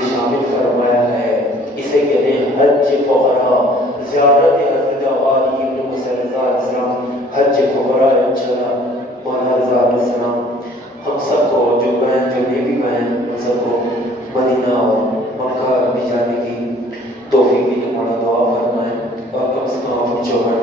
शामिल फरमाया है। इसे कहते हैं हज फ़ुक़रा, ज़ियारत हज़रत अली इब्न मूसा अलैहिस्सलाम, हज फ़ुक़रा चला मौला रज़ा अलैहिस्सलाम। हम सबको जो गए, जो नहीं भी गए, हम सबको मदीना और मक्का भी जाने की तौफ़ीक़ दी। मौला दुआ फरमाए और कम से कम अपनी चौखट